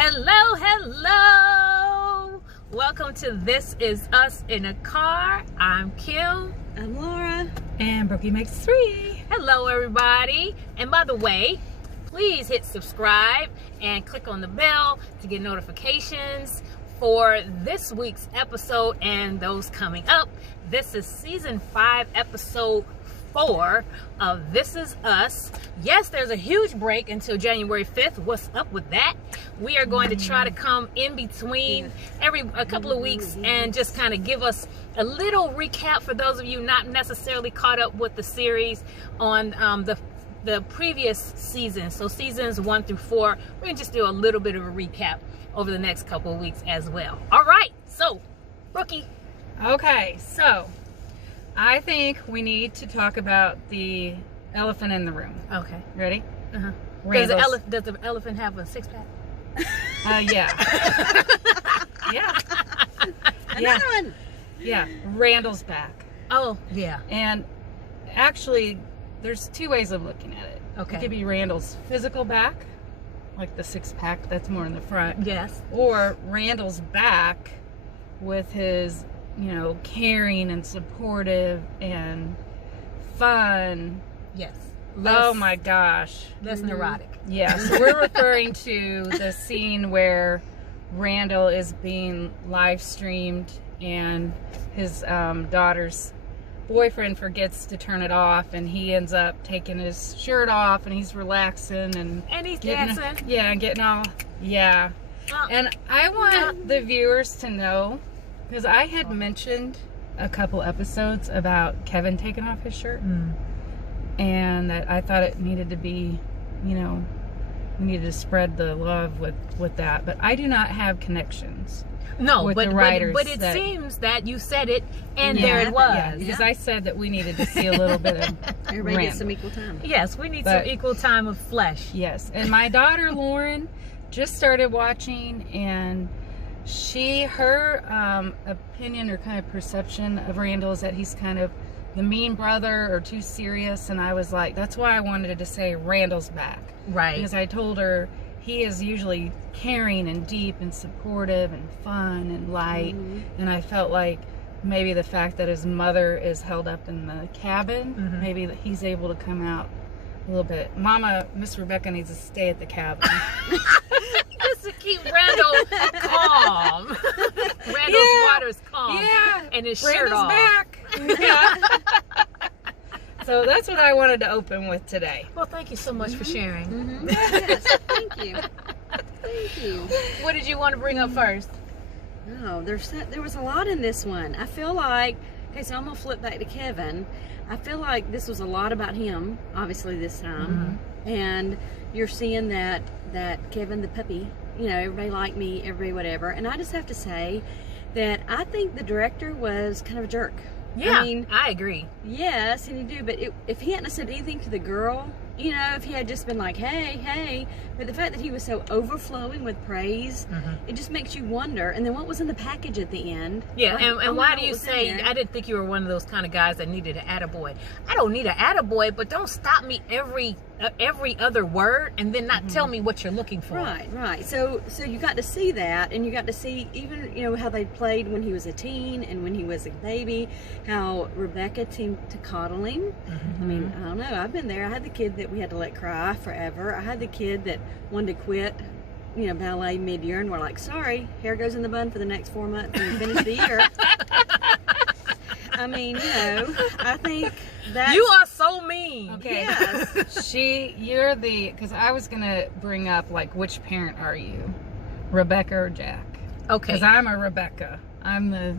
Hello, hello. Welcome to This Is Us in a Car. I'm Kim. I'm Laura. And Brookie makes 3. Hello, everybody. And by the way, please hit subscribe and click on the bell to get notifications for this week's episode and those coming up. This is season 5, episode 4 of This Is Us. Yes, there's a huge break until January 5th. What's up with that? We are going to try to come in between a couple of weeks and just kind of give us a little recap for those of you not necessarily caught up with the series on the previous season. So seasons 1 through 4, we're going to just do a little bit of a recap over the next couple of weeks as well. All right, so Brookie. Okay, so I think we need to talk about the elephant in the room. Okay. Ready? Uh-huh. Does the elephant have a six-pack? Yeah. Yeah. Another one. Yeah. Randall's back. Oh, yeah. And actually, there's 2 ways of looking at it. Okay. It could be Randall's physical back, like the 6-pack that's more in the front. Yes. Or Randall's back with his, caring and supportive and fun. Yes. Oh my gosh. Less neurotic. Yeah, so we're referring to the scene where Randall is being live streamed and his daughter's boyfriend forgets to turn it off, and he ends up taking his shirt off and he's relaxing and he's dancing. Yeah, getting all, yeah. And I want the viewers to know, because I had mentioned a couple episodes about Kevin taking off his shirt. And that I thought it needed to be, we needed to spread the love with that. But I do not have connections. No, with but the writers it seems that you said it, and there it was. Yeah, because I said that we needed to see a little bit of Everybody gets some equal time. Yes, we need some equal time of flesh. Yes, and my daughter Lauren just started watching, and her opinion or kind of perception of Randall is that he's kind of the mean brother or too serious, and I was like, that's why I wanted to say Randall's back. Right. Because I told her he is usually caring and deep and supportive and fun and light, and I felt like maybe the fact that his mother is held up in the cabin, maybe that he's able to come out a little bit. Miss Rebecca needs to stay at the cabin. Just to keep Randall calm. Randall's water's calm. Yeah. And his Randall's shirt off. back. Yeah. So that's what I wanted to open with today. Well, thank you so much for sharing. Yes, thank you. Thank you. What did you want to bring up first? Oh, there was a lot in this one. I feel like, okay, so I'm going to flip back to Kevin. I feel like this was a lot about him, obviously, this time. And you're seeing that Kevin the puppy, everybody liked me, everybody whatever. And I just have to say that I think the director was kind of a jerk. Yeah, I mean, I agree. Yes, and you do, but if he hadn't said anything to the girl, if he had just been like, hey, but the fact that he was so overflowing with praise, it just makes you wonder. And then what was in the package at the end? Yeah, and why do you say, I didn't think you were one of those kind of guys that needed an attaboy. I don't need an attaboy, but don't stop me every other word and then not tell me what you're looking for. Right. So you got to see that, and you got to see even, how they played when he was a teen and when he was a baby, how Rebecca seemed to coddle him. I mean, I don't know. I've been there. I had the kid that we had to let cry forever. I had the kid that wanted to quit, ballet mid-year, and we're like, sorry, hair goes in the bun for the next 4 months and finish the year. I mean, I think that you are so mean. Okay. Yes. You're because I was going to bring up, like, which parent are you? Rebecca or Jack? Okay. Because I'm a Rebecca. I'm the,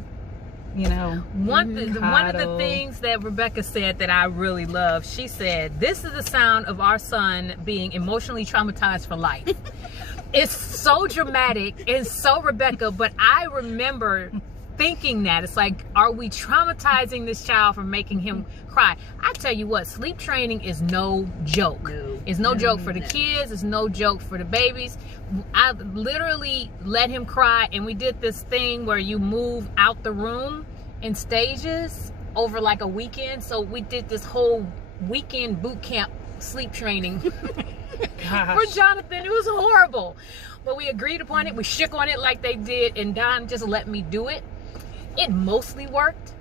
one of the things that Rebecca said that I really love, she said, this is the sound of our son being emotionally traumatized for life. It's so dramatic and so Rebecca, but I remember thinking that it's like, are we traumatizing this child for making him cry? I tell you what, sleep training is no joke. It's no joke for the kids. It's no joke for the babies. I literally let him cry, and we did this thing where you move out the room in stages over like a weekend. So we did this whole weekend boot camp sleep training Gosh. for Jonathan. It was horrible. But we agreed upon it. We shook on it like they did, and Don just let me do it. It mostly worked.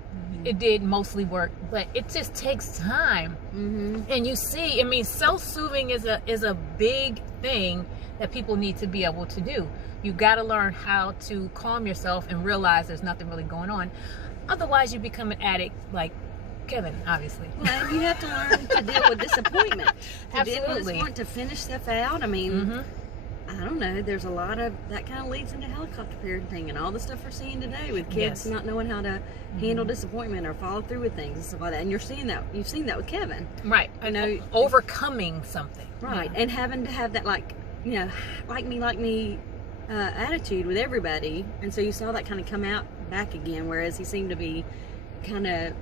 It did mostly work, but it just takes time. And you see, I mean, self-soothing is a big thing that people need to be able to do. You got to learn how to calm yourself and realize there's nothing really going on. Otherwise, you become an addict like Kevin, obviously. Well, you have to learn to deal with disappointment. To deal with Absolutely. disappointment, to finish stuff out. I mean, I don't know. There's a lot of that kind of leads into helicopter parenting and all the stuff we're seeing today with kids not knowing how to handle disappointment or follow through with things and stuff like that. And you're seeing that. You've seen that with Kevin, Right. I know. Overcoming something. Right, and having to have that like me attitude with everybody, and so you saw that kind of come out back again. Whereas he seemed to be kind of,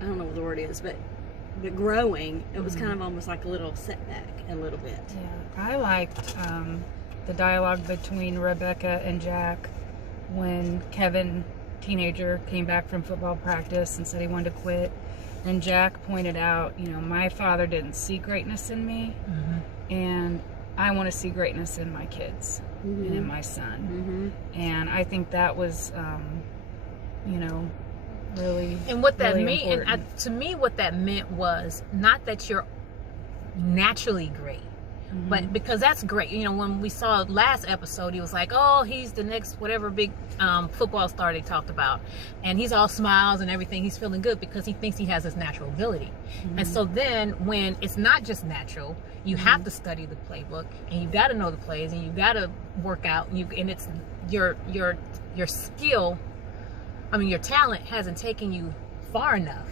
I don't know what the word is, but growing. It was kind of almost like a little setback, a little bit. Yeah, I liked the dialogue between Rebecca and Jack when Kevin, teenager, came back from football practice and said he wanted to quit. And Jack pointed out, my father didn't see greatness in me, and I want to see greatness in my kids and in my son. And I think that was, really. And what that really meant, important. to me, what that meant was not that you're naturally great, but because that's great. When we saw last episode, he was like, "Oh, he's the next whatever big football star they talked about," and he's all smiles and everything. He's feeling good because he thinks he has this natural ability. And so then, when it's not just natural, you have to study the playbook, and you got to know the plays, and you got to work out, and it's your skill. I mean, your talent hasn't taken you far enough.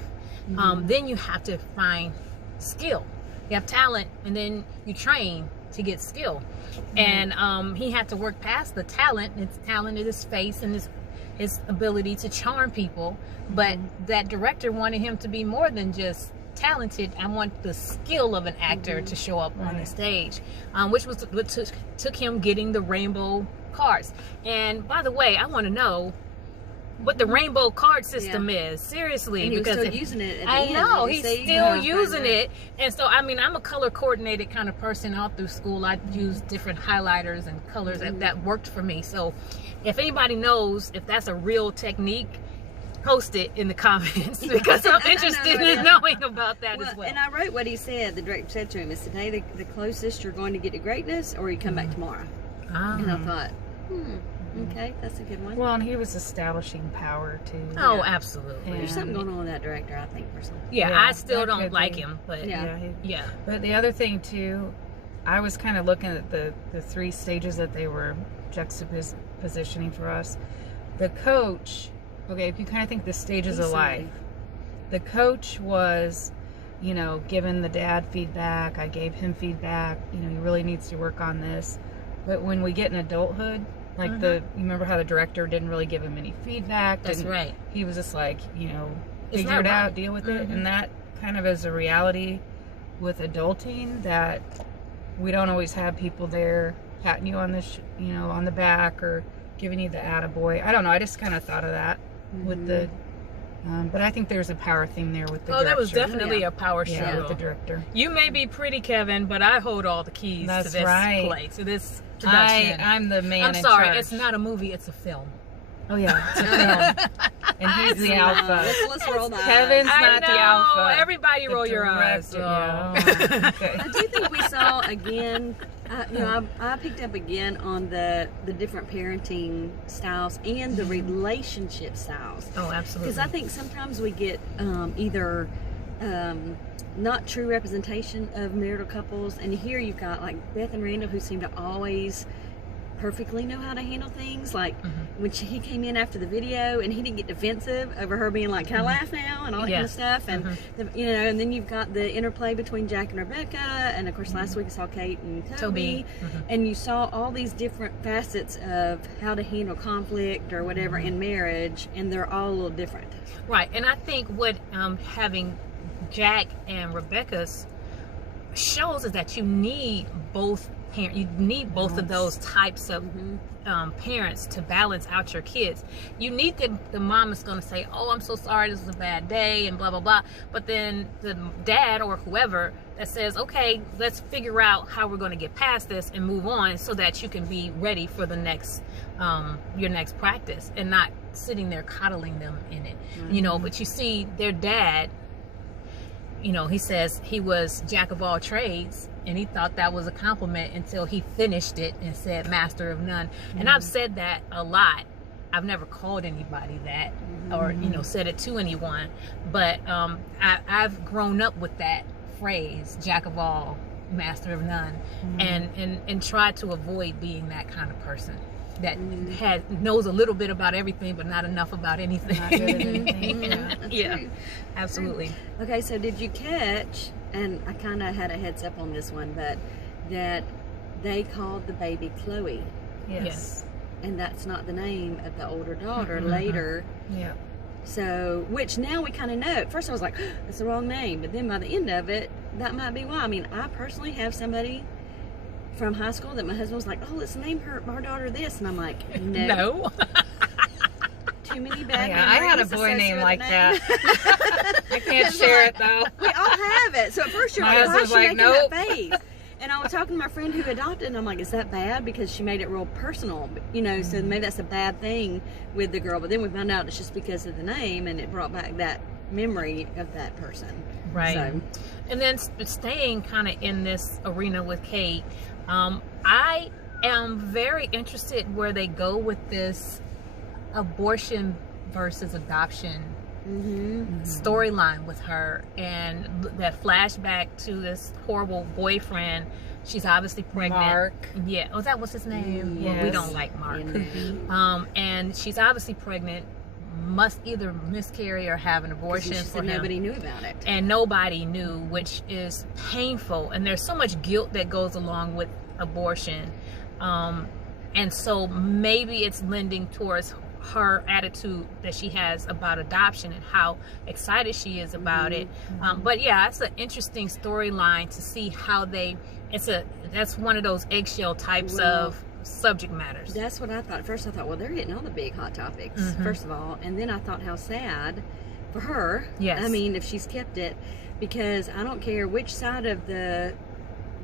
Then you have to find skill. You have talent, and then you train to get skill. And he had to work past the talent. His talent is his face and his ability to charm people. But that director wanted him to be more than just talented. I want the skill of an actor to show up on the stage, which was what took him getting the rainbow cards. And by the way, I want to know what the rainbow card system is, seriously, and he because was still using it at the I end. know Did you he's see? still using it. And so I mean, I'm a color coordinated kind of person all through school. I use different highlighters and colors that worked for me. So if anybody knows if that's a real technique, post it in the comments because I'm interested in knowing about that as well. And I wrote what he said. The director said to him, "Is today the closest you're going to get to greatness, or you come back tomorrow?" And I thought, okay, that's a good one. Well, and he was establishing power too. Oh, absolutely. There's something going on with that director, I think, or something. Yeah, Yeah, I still that don't could like be. him, but Yeah. But the other thing too, I was kind of looking at the three stages that they were juxtapositioning for us. The coach, okay, if you kind of think the stages of life, the coach was, giving the dad feedback. I gave him feedback. He really needs to work on this. But when we get in adulthood, like you remember how the director didn't really give him any feedback. That's right. He was just like, It's figure not it out, right. deal with it. And that kind of is a reality with adulting, that we don't always have people there patting you on the on the back or giving you the attaboy. I don't know, I just kind of thought of that with the but I think there's a power thing there with the director. That was definitely a power show. Yeah, with the director. You may be pretty, Kevin, but I hold all the keys That's to this right. play, to this production. I'm the man I'm in sorry, charge. it's not a movie, it's a film. Oh yeah, it's a film. And he's the alpha. Let's roll that. Kevin's I not know. the alpha. Everybody The roll your eyes. director, Oh. yeah. Okay. I do think we saw again. I picked up again on the different parenting styles and the relationship styles. Oh, absolutely. Because I think sometimes we get either not true representation of marital couples, and here you've got like Beth and Randall, who seem to always perfectly know how to handle things. Like when he came in after the video and he didn't get defensive over her being like, "Can I laugh now?" and all that kind of stuff. And and then you've got the interplay between Jack and Rebecca, and of course last week we saw Kate and Toby. And you saw all these different facets of how to handle conflict or whatever in marriage, and they're all a little different. Right, and I think what having Jack and Rebecca's shows is that you need both parent. You need both of those types of parents to balance out your kids. You need the mom is going to say, oh, I'm so sorry, this was a bad day, and blah blah blah, but then the dad or whoever that says, okay, let's figure out how we're going to get past this and move on, so that you can be ready for the next your next practice, and not sitting there coddling them in it. You know, but you see their dad, you know, he says he was jack of all trades, and he thought that was a compliment until he finished it and said master of none. And I've said that a lot. I've never called anybody that, or, you know, said it to anyone, but I've grown up with that phrase, jack of all, master of none, and tried to avoid being that kind of person that knows a little bit about everything but not enough about anything. Not good at anything. Yeah, absolutely. Okay, so did you catch, and I kind of had a heads up on this one, but that they called the baby Chloe? Yes. And that's not the name of the older daughter later. Yeah. So, which now we kind of know. At first I was like, that's the wrong name, but then by the end of it, that might be why. I mean, I personally have somebody from high school that my husband was like, oh, let's name our daughter this, and I'm like, no. Too many bad Yeah, I had a boy name like that. I can't share it though. We all have it. So at first you're My like, why is husband's she like, making nope. that face? And I was talking to my friend who adopted, and I'm like, is that bad? Because she made it real personal, you know, so maybe that's a bad thing with the girl. But then we found out it's just because of the name, and it brought back that memory of that person. Right. So. And then staying kind of in this arena with Kate, I am very interested where they go with this abortion versus adoption storyline with her, and that flashback to this horrible boyfriend. She's obviously pregnant. Mark. Yeah. Oh, that was his name? Yes. Well, we don't like Mark. And she's obviously pregnant, must either miscarry or have an abortion for him. Nobody knew about it. And nobody knew, which is painful. And there's so much guilt that goes along with abortion. And so maybe it's lending towards her attitude that she has about adoption and how excited she is about it. But yeah, it's an interesting storyline to see how that's one of those eggshell types of subject matters. That's what I thought. At first I thought, well, they're hitting all the big hot topics, first of all. And then I thought how sad for her. Yes. I mean, if she's kept it, because I don't care which side of the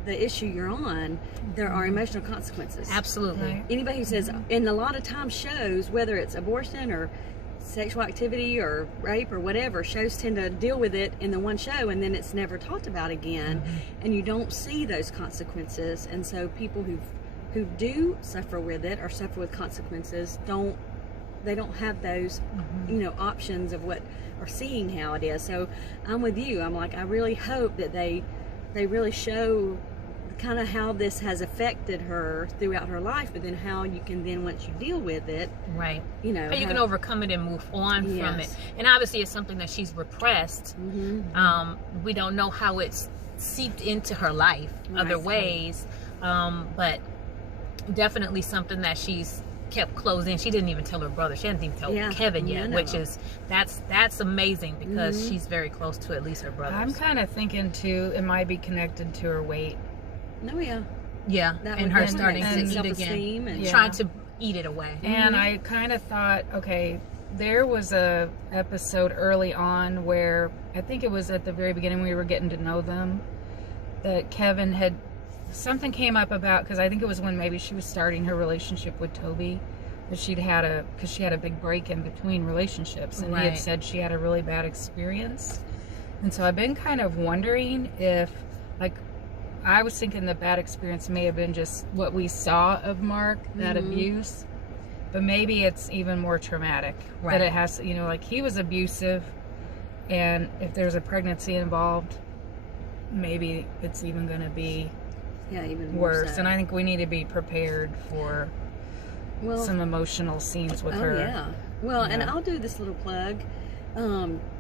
issue you're on, there are emotional consequences. Absolutely. Right. Anybody who says, and a lot of times shows, whether it's abortion or sexual activity or rape or whatever, shows tend to deal with it in the one show, and then it's never talked about again, and you don't see those consequences. And so people who do suffer with it or suffer with consequences don't have those you know, options of what, or seeing how it is. So I'm with you. I'm like, I really hope that they really show kind of how this has affected her throughout her life, but then how you can then, once you deal with it, right, you know, how you can overcome it and move on from it. And obviously it's something that she's repressed. We don't know how it's seeped into her life other ways, but definitely something that she's kept closed in. She didn't even tell her brother. She hadn't even told Kevin yet, which is that's amazing, because she's very close to at least her brothers. I'm kind of thinking too, it might be connected to her weight. No, yeah, and her starting to eat again, and trying to eat it away. And I kind of thought, okay, there was a episode early on where I think it was at the very beginning we were getting to know them, that Kevin had, something came up about, because I think it was when maybe she was starting her relationship with Toby, that because she had a big break in between relationships, and he had said she had a really bad experience. And so I've been kind of wondering if, like, I was thinking the bad experience may have been just what we saw of Mark, that abuse, but maybe it's even more traumatic. That it has, you know, like, he was abusive, and if there's a pregnancy involved, maybe it's even going to be even worse. So. And I think we need to be prepared for some emotional scenes with her. Yeah. Well, and I'll do this little plug.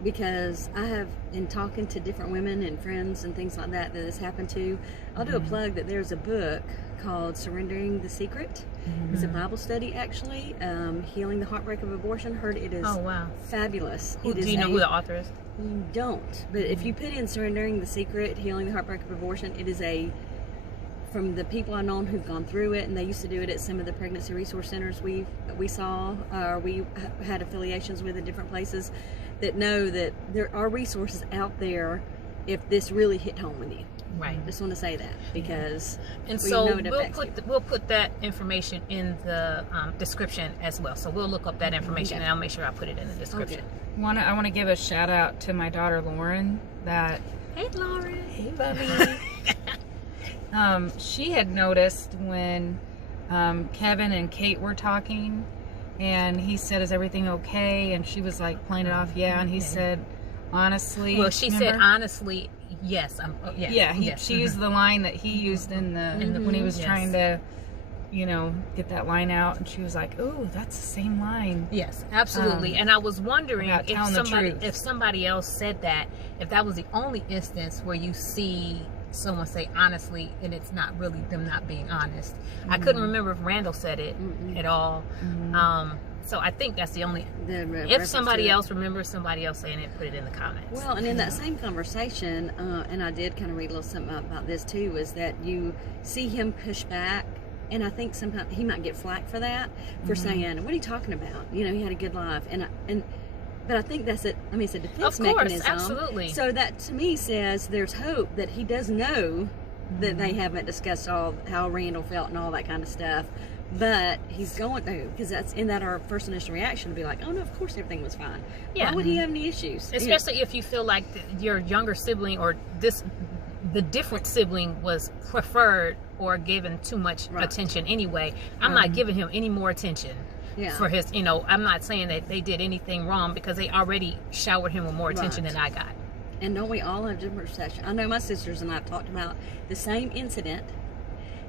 Because I have, in talking to different women and friends and things like that has happened to, I'll do a plug that there's a book called Surrendering the Secret. It's a Bible study, actually, Healing the Heartbreak of Abortion. Heard it is fabulous. Do you know who the author is? You don't, but if you put in Surrendering the Secret, Healing the Heartbreak of Abortion, it is a from the people I've known who've gone through it, and they used to do it at some of the pregnancy resource centers we saw, we had affiliations with in different places, that know that there are resources out there if this really hit home with you. Right. Just want to say that, because and we so know it affects you. we'll put that information in the description as well. So we'll look up that information, and I'll make sure I put it in the description. Okay. I want to give a shout out to my daughter Lauren. Hey Lauren. Hey Bubby. She had noticed when Kevin and Kate were talking, and he said, "Is everything okay?" And she was like playing it off, yeah. And he said, "Honestly." Well, she said, "Honestly, yes." She used the line that he used in the when he was trying to, get that line out, and she was like, "Oh, that's the same line." Yes, absolutely. And I was wondering if somebody else said that, if that was the only instance where you see someone say honestly and it's not really them not being honest. I couldn't remember if Randall said it at all. So I think that's the only, if somebody else remembers somebody else saying it, put it in the comments. Well, and in that same conversation, and I did kind of read a little something about this too, is that you see him push back, and I think sometimes he might get flack for that, for saying, "What are you talking about? He had a good life." But I think that's it. I mean, it's a defense mechanism. Absolutely. So that to me says there's hope that he does know that they haven't discussed all how Randall felt and all that kind of stuff. But he's going to, because that's our first initial reaction to be like, "Oh no, of course everything was fine." Yeah. Why would he have any issues? Especially if you feel like your younger sibling or the different sibling was preferred or given too much attention anyway. I'm not giving him any more attention. Yeah. For his, I'm not saying that they did anything wrong, because they already showered him with more attention than I got. And don't we all have different perceptions? I know my sisters and I have talked about the same incident,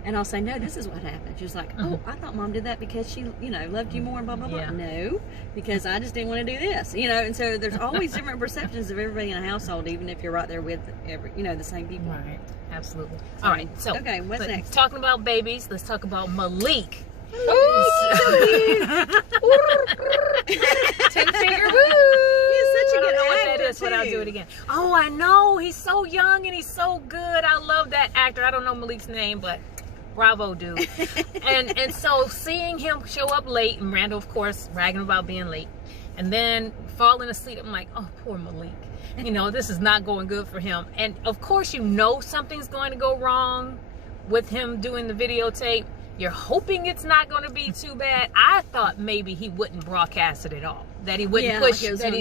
and I'll say, "No, this is what happened." She's like, "Oh, I thought Mom did that because she, loved you more and blah, blah, blah." No, because I just didn't want to do this, And so there's always different perceptions of everybody in a household, even if you're right there with the same people. Right. Absolutely. All right. So, okay, what's next? Talking about babies, let's talk about Malik. Ooh, 10-finger woo! He's such a good actor, but I'll do it again. Oh, I know. He's so young and he's so good. I love that actor. I don't know Malik's name, but bravo, dude. and so seeing him show up late, and Randall, of course, bragging about being late, and then falling asleep, I'm like, oh, poor Malik. This is not going good for him. And of course, something's going to go wrong with him doing the videotape. You're hoping it's not going to be too bad. I thought maybe he wouldn't broadcast it at all. That he wouldn't push. That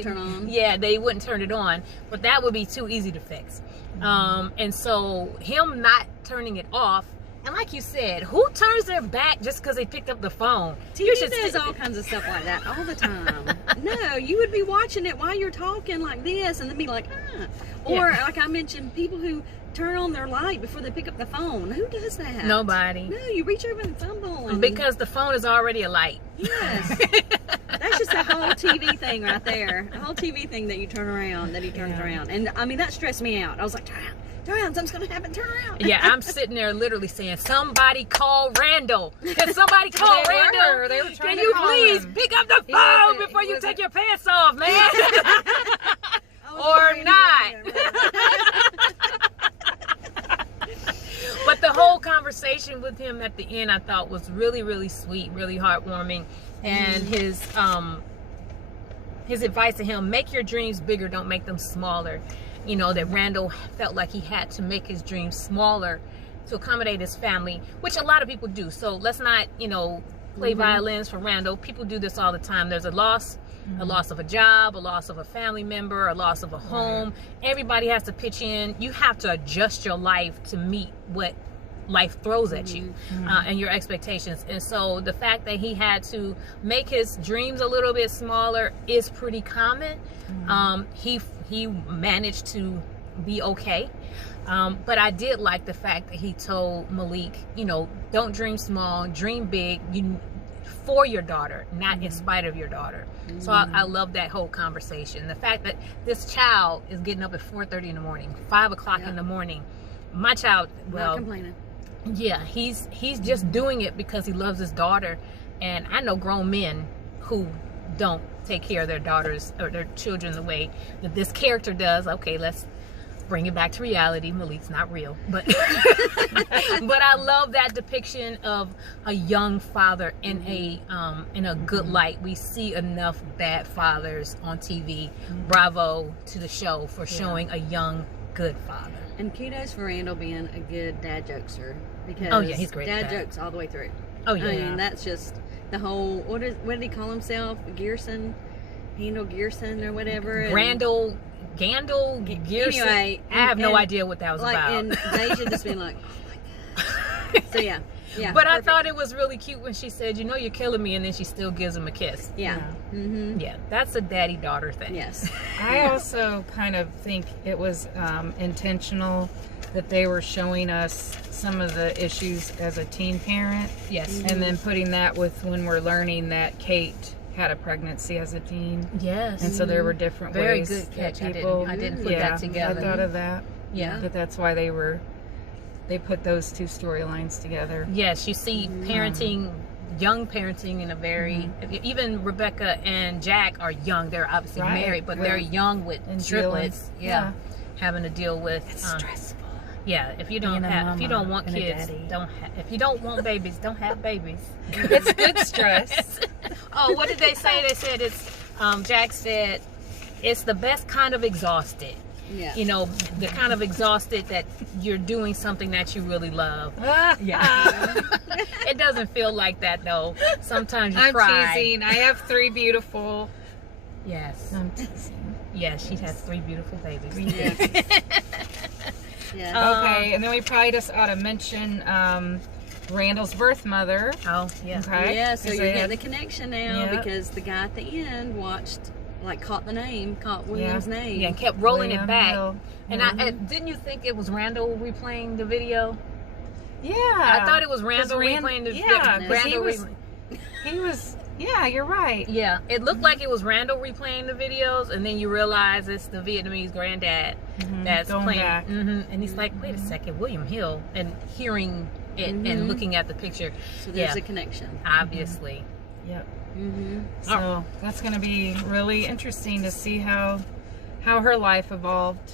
he wouldn't turn it on. But that would be too easy to fix. And so him not turning it off, and like you said, who turns their back just because they picked up the phone? TV does all kinds of stuff like that all the time. No, you would be watching it while you're talking like this, and then be like, ah. Or like I mentioned, people who turn on their light before they pick up the phone. Who does that? Nobody. No, you reach over and fumble. Because the phone is already a light. Yes. That's just a whole TV thing right there. A whole TV thing that you turn around, that he turns around. And I mean, that stressed me out. I was like, turn around, something's going to happen, turn around. Yeah, I'm sitting there literally saying, somebody call Randall. Can somebody call Randall? They were trying Can you please pick up the phone before you take your pants off, man? Or not. But the whole conversation with him at the end, I thought was really, really sweet, really heartwarming. And his advice to him, make your dreams bigger, don't make them smaller. That Randall felt like he had to make his dreams smaller to accommodate his family, which a lot of people do. So let's not, play violins for Randall. People do this all the time. There's a loss of a job, a loss of a family member, a loss of a home. Everybody has to pitch in. You have to adjust your life to meet what life throws at you and your expectations. And so the fact that he had to make his dreams a little bit smaller is pretty common. He managed to be okay. But I did like the fact that he told Malik, don't dream small, dream big, for your daughter, not in spite of your daughter. So I love that whole conversation. The fact that this child is getting up at 4:30 in the morning, 5 o'clock in the morning. My child, not complaining. Yeah, he's just doing it because he loves his daughter. And I know grown men who don't take care of their daughters or their children the way that this character does. Okay, let's bring it back to reality. Malik's not real, but but I love that depiction of a young father in a good light. We see enough bad fathers on TV. Bravo to the show for showing a young good father. And kudos for Randall being a good dad jokester, because he's great at dad that. jokes all the way through. Oh yeah, I mean, that's just the whole. What did he call himself? Gearson, Handel Gearson or whatever. And Gandel Gearson. Anyway, I have no idea what that was like, about. And they should just been like, oh my gosh. So yeah. But perfect. I thought it was really cute when she said, "You know, you're killing me," and then she still gives him a kiss. Yeah. Mm-hmm. Yeah, that's a daddy-daughter thing. Yes. I also kind of think it was intentional that they were showing us some of the issues as a teen parent. Yes. And then putting that with when we're learning that Kate had a pregnancy as a teen. Yes. And so there were different Very ways good catch. that people, I didn't put that together. I thought of that. Yeah. But that's why they put those two storylines together. Yes, you see parenting, young parenting in a very, even Rebecca and Jack are young. They're obviously married, but they're young with And triplets. dealing- Having to deal with stressful. Yeah, if you don't Being a have, if you don't mama want and a kids, daddy. if you don't want babies, don't have babies. It's good stress. Oh, what did they say? They said it's. Jack said it's the best kind of exhausted. Yeah. You know, the kind of exhausted that you're doing something that you really love. Yeah. It doesn't feel like that though. Sometimes you I'm cry. teasing. I have 3 beautiful. Yes. I'm teasing. Yes, she has 3 beautiful babies. Yeah. Yeah. Okay, and then we probably just ought to mention Randall's birth mother. Oh, yeah. Okay. Yeah, so Because you they get had- the connection now Yeah. because the guy at the end caught William's name. Yeah, and kept rolling William it back. Hill. And didn't you think it was Randall replaying the video? Yeah. I thought it was Randall 'Cause replaying the yeah, video. 'cause he Randall was- He was, yeah, you're right. Yeah, it looked like it was Randall replaying the videos, and then you realize it's the Vietnamese granddad that's Going playing. back. And he's like, wait a second, William Hill, and hearing it and looking at the picture. So there's a connection. Obviously. Yep. Mm-hmm. So that's going to be really interesting to see how her life evolved.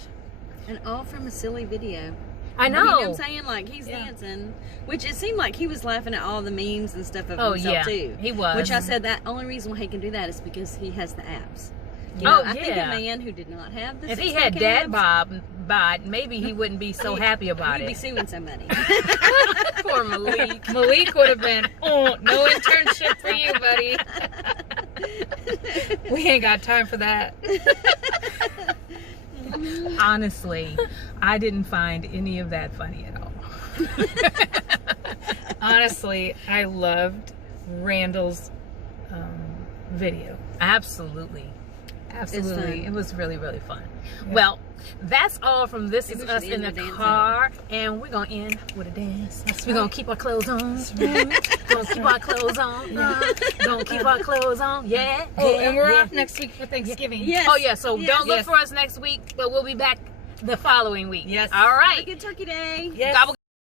And all from a silly video. I know. You know what I'm saying? Like, he's dancing, which it seemed like he was laughing at all the memes and stuff of himself, too. He was. Which I said that only reason why he can do that is because he has the abs. You Oh, know, I think a yeah. man who did not have the If he six-pack had dad abs, bod, maybe he wouldn't be so happy about he'd be it. suing somebody. Poor Malik. Malik would have been, oh, no internship for you, buddy. We ain't got time for that. Honestly, I didn't find any of that funny at all. Honestly, I loved Randall's video. Absolutely. Absolutely. fun. It was really, really fun. Well, that's all from This Is Maybe we Us should in end the with dancing. Car. And we're going to end with a dance. We're going to keep our clothes on. right. Going to keep our clothes on. Going to keep our clothes on. Yeah. Oh, yeah, and we're yeah. off next week for Thanksgiving. Yes. Oh, yeah. So Yes. don't look Yes. for us next week, but we'll be back the following week. Yes. All Have a right. good turkey day. Yes. Gobble,